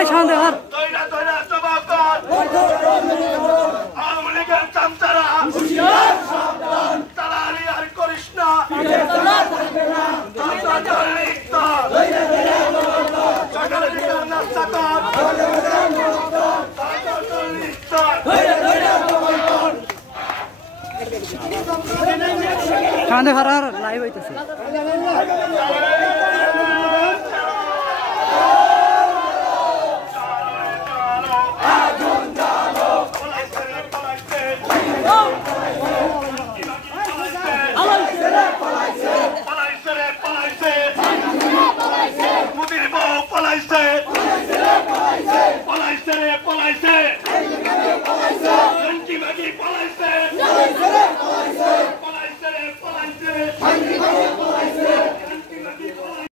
এই শান্ত হর তৈরা তৈরা জবাব কর আওয়ামী লীগের চামচারা তালারি আর করিস না সকালে বিকাল নাস্তা কর শান্ত হর লাইভ হইতেছে